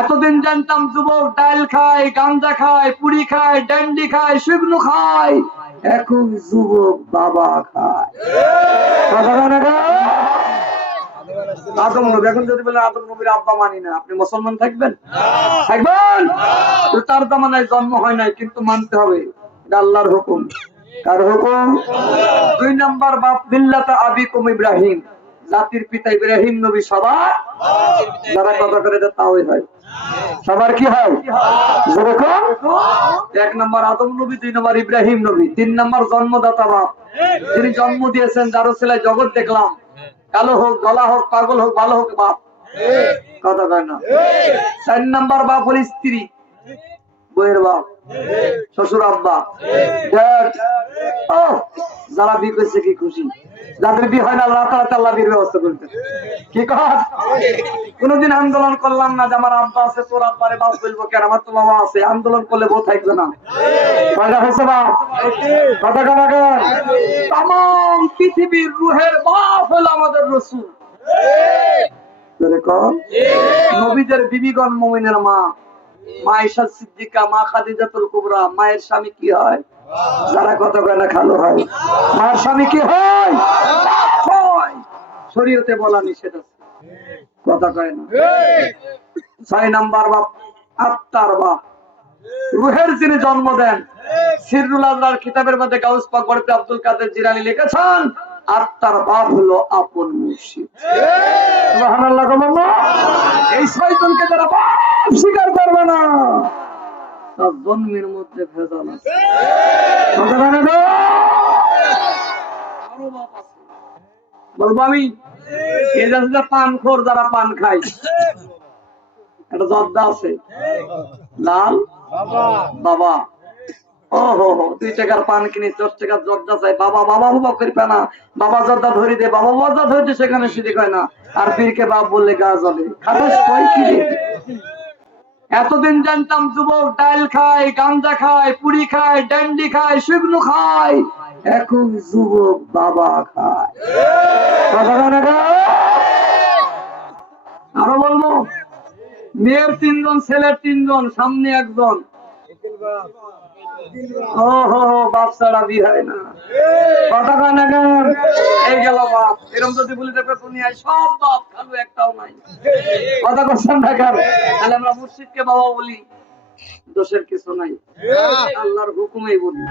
এতদিন জানতাম যুবক ডাল খায়, গাঞ্জা খায়, পুরি খায়, ড্যান্ডি খায়, শুকনো খায়। এখন যুবক বাবা খায়। আদম নবী, এখন যদি বলেন আদম নবীর আব্বা মানি না, আপনি মুসলমান থাকবেন? থাকবেন? তার জামানায় জন্ম হয় নাই, কিন্তু মানতে হবে, এটা আল্লাহর হুকুম। কার হুকুম? 2 নাম্বার বাপ মিল্লাতা আবিকুম ইব্রাহিম, জাতির পিতা ইব্রাহিম নবী সবার, যারা কথা করে তাওই হয়, সবার কি হয়? যেরকম 1 নাম্বার আদম নবী, 2 নাম্বার ইব্রাহিম নবী, 3 নাম্বার জন্মদাতা বাপ, যিনি জন্ম দিয়েছেন, যার ছেলে জগৎ দেখলাম, কালো হোক, গলা হোক, পাগল হোক, ভালো হোক, বাপ। কথা কয় না। 4 নাম্বার বাপ হল স্ত্রী, বইয়ের বাপ, শ্বশুর আব্বা, ড্যাড। ও যারা বিয়ে করছে কি খুশি, যাদের বিয়ে হয় না আল্লাহ তাআলা আল্লাহ বিয়ের ব্যবস্থা করতে। কি কর? কোনদিন আন্দোলন করলাম না যে আমার আব্বা আছে, তোর আব্বারে বাপ বলবো কেন, আমার তো বাবা আছে। আন্দোলন করলে বউ থাকবে না। কয়টা হয়েছে বাপ? কথা কথা কর। তামাম পৃথিবীর রুহের বাপ হলো আমাদের রাসূল। যেরকম নবীদের বিবিগণ মুমিনের মা, মা আয়েশা সিদ্দিকা, মা খাদিজাতুল কুবরা, মায়ের স্বামী কি হয়? যারা কথা কয় না খালো হয়। মার স্বামী কি হয়? বাপ হয়। শরীয়তে বলা নিষেধ আছে, কথা কয় না। 6 নাম্বার বাপ আত্মার বাপ, রুহের যিনি জন্ম দেন। সিররুল আজরার কিতাবের মধ্যে গাউস পাক বরকত আব্দুল কাদের জিলানী লিখেছেন, আত্মার বাপ হলো আপন মুর্শিদ। সুবহানাল্লাহ। এই 6 জনকে যারা বাপ স্বীকার করবে না, তার জন্মের মধ্যে ভেজাল আছে। বলবো আমি, এই যে পানখোর, যারা পান খায়, একটা জর্দা আছে, লাল বাবা। ও হো হো, 2 টাকার পান কিনে 10 টাকার জর্দা চাই, বাবা বাবা বাবা করবে না, বাবা জর্দা ধরে দে, বাবা জর্দা ধরে দে, সেখানে সিদ্ধি হয় না। আর পীরকে বাপ বললে গা জ্বলে। খাবেস কই কি রে? এতদিন জানতাম যুবক ডাল খায়, গাঞ্জা খায়, পুরি খায়, ড্যান্ডি খায়, শুকনো খায়। এখন যুবক বাবা খায়। আরো বলবো, মেয়ের 3 জন, ছেলের 3 জন, সামনে একজন। ও হো হো, বাপ ছাড়া বিয়ে হয় না। কথা কয় না কেন? এই গেল বাপ। এরকম যদি বলি দেখো দুনিয়ায় সব বাপ, খালু একটাও নাই। কথা করছেন না কেন? তাহলে আমরা মুর্শিদকে বাবা বলি, দোষের কিছু নাই, আল্লাহর হুকুমেই বলি।